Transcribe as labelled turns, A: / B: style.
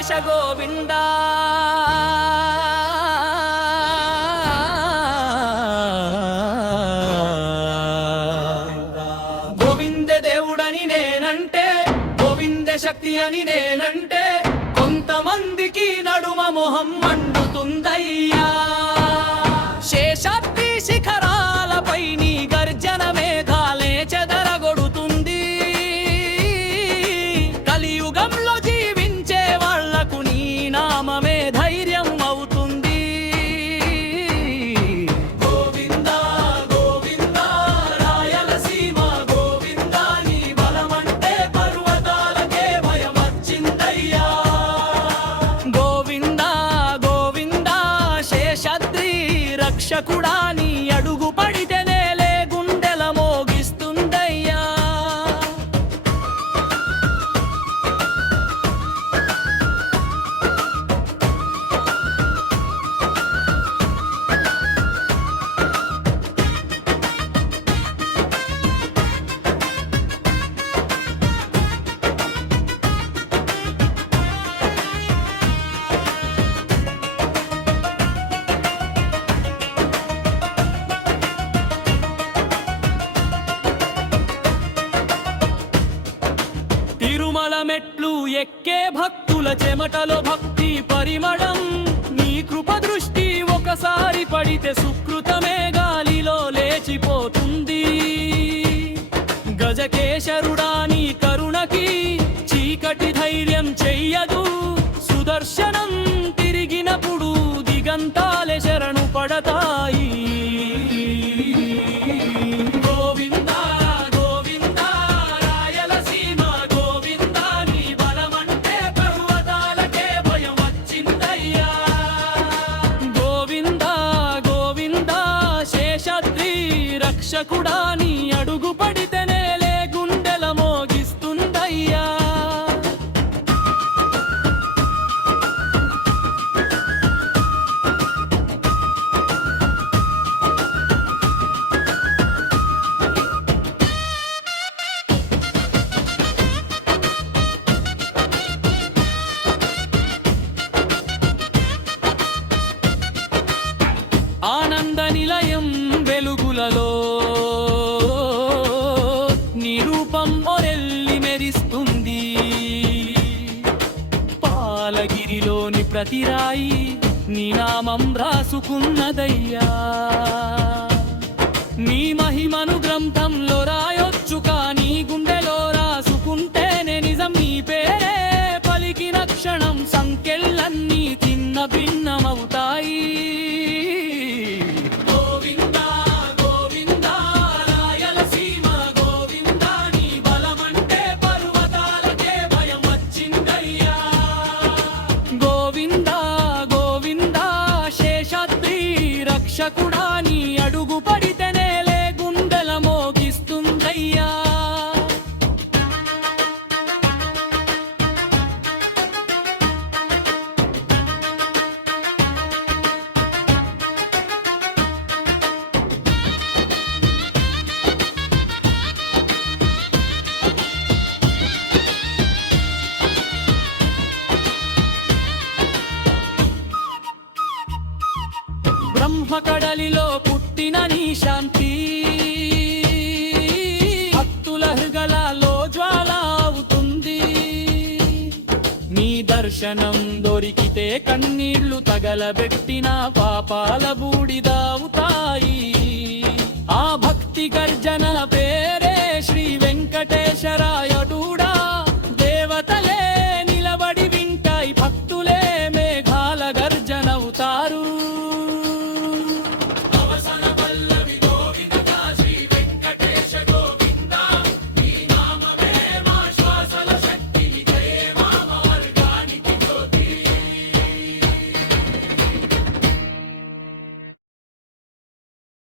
A: శేష గోవింద గోవింద దేవుడని నేనంటే గోవింద శక్తి అని నేనంటే కొంతమందికి నడుమ మొహం మండుతుందయ్యా. రక్షకుడా ఎక్కే భక్తుల చెమటలో భక్తి పరిమళం. నీ కృప దృష్టి ఒకసారి పడితే సుకృతమే గాలిలో లేచిపోతుంది. గజకేశరుడా నీ కరుణకి చీకటి ధైర్యం చెయ్యదు. సుదర్శనం తిరిగినప్పుడు దిగంతాలే శరణు పడతాయి. రక్షకుడా నీ అడుగు పడితేనే లే గుండెల మోగిస్తుందయ్యా. ఆనంద నిలయం వెలుగులలో నిరూపం ఒరెల్లి మెరిస్తుంది. పాలగిరిలోని ప్రతిరాయి నీ నామం రాసుకున్నదయ్యా. నీ మహిమను గ్రంథంలో కడలిలో పుట్టిన నీ శాంతి. భక్తుల హృగలలో జ్వాల అవుతుంది నీ దర్శనం దొరికితే కన్నీళ్ళు తగలబెట్టిన పాపాల బూడిదావుతాయి ఆ భక్తి గర్జన పేరే శ్రీ వెంకటేశరాయడుడా దేవతలే నిలబడి వింటాయి భక్తులే మేఘాల గర్జనవుతారు.